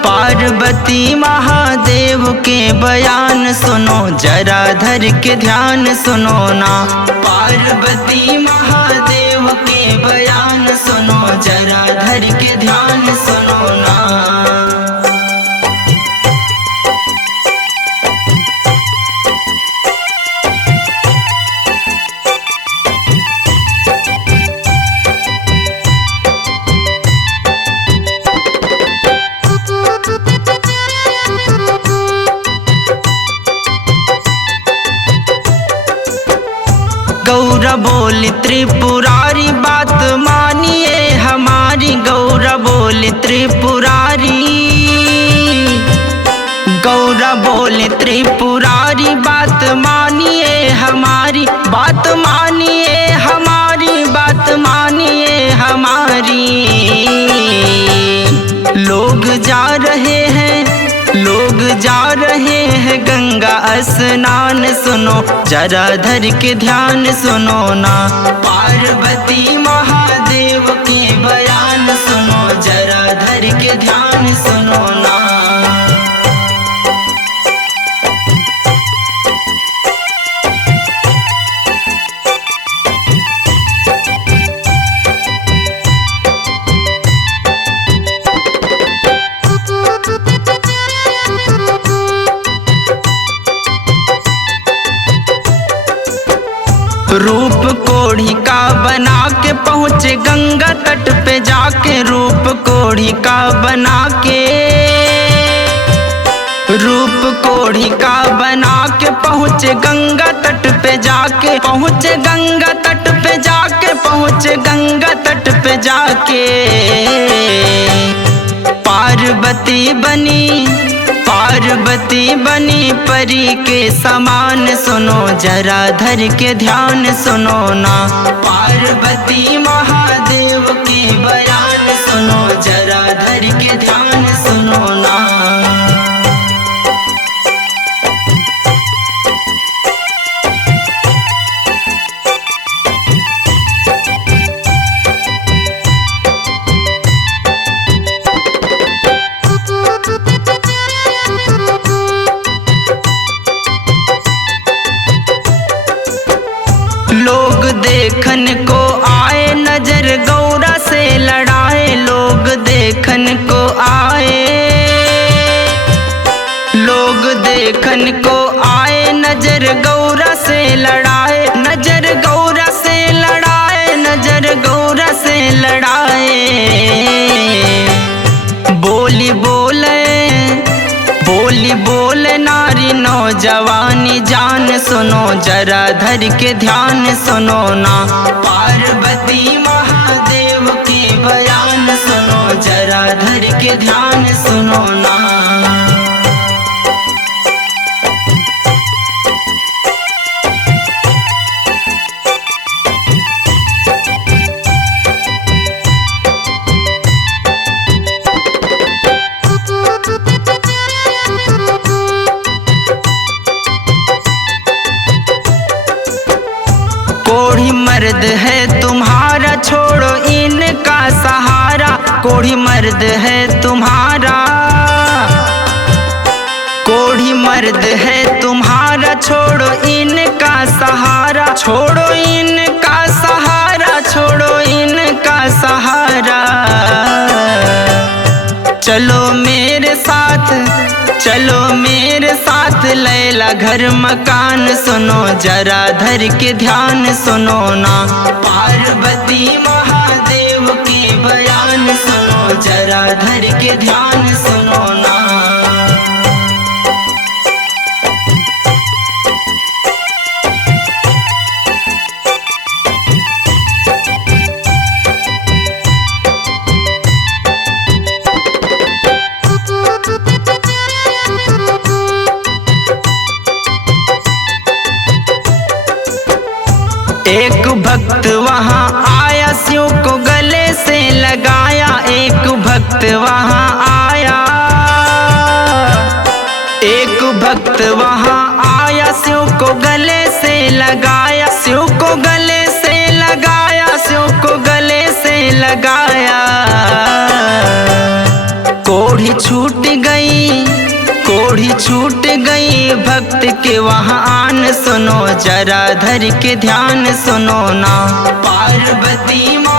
पार्वती महादेव के बयान सुनो, जरा धर के ध्यान सुनो ना। पार्वती महादेव के बयान सुनो, जरा धर के ध्यान सुनो ना। गौरा बोली त्रिपुरारी बात मानिए हमारी, गौरा बोली त्रिपुरारी। गौरा बोली त्रिपुरारी बात मानिए हमारी, बात मानिए हमारी, बात मानिए हमारी। लोग जा रहे हैं, लोग जा रहे हैं गंगा स्नान सुनो, जरा धर के ध्यान सुनो ना। पार्वती महादेव के बयान सुनो, जरा धर के ध्यान सुनो ना। रूप कोढ़ी का बना के पहुँचे गंगा तट पे जाके, रूप कोढ़ी का बना के, रूप कोढ़ी का बना के पहुँचे गंगा तट पे जाके, पहुँचे गंगा तट पे जाके, पहुँचे गंगा तट पे जाके। पार्वती बनी, पार्वती बनी परी के समान सुनो, जरा धर के ध्यान सुनो ना। पार्वती महादेव के बयान सुनो, जरा धर के ध्यान सुनो ना। लोग देखन को आए, नजर गौरा से लड़ाए। लोग देखन को आए, लोग देखन को आए, नजर गौरा से लड़ाए, नजर गौरा से लड़ाए, नजर गौरा से लड़ाए। बोली बोले, बोली बोले नारी नौजवानी जान सुनो, जरा धर के ध्यान सुनो ना। पार्वती महादेव के बयान सुनो, जरा धर के ध्यान सुनो ना। कोढ़ी मर्द है तुम्हारा, छोड़ो इनका सहारा। कोढ़ी मर्द है तुम्हारा, कोढ़ी मर्द है तुम्हारा, छोड़ो इनका सहारा, छोड़ो इनका सहारा, छोड़ो इनका सहारा। चलो मेरे साथ, चलो मेरे साथ लैला घर मकान सुनो, जरा धर के ध्यान सुनो ना। पार्वती महादेव के बयान सुनो, जरा धर के ध्यान सुनो ना। एक भक्त वहाँ आया, शिव को गले से लगाया। एक भक्त वहाँ आया, एक भक्त वहाँ आया, शिव को गले से लगाया, शिव को गले से लगाया, शिव को गले से लगाया। छूट गई भक्त के वहाँ आन सुनो, जरा धर के ध्यान सुनो ना। पार्वती माँ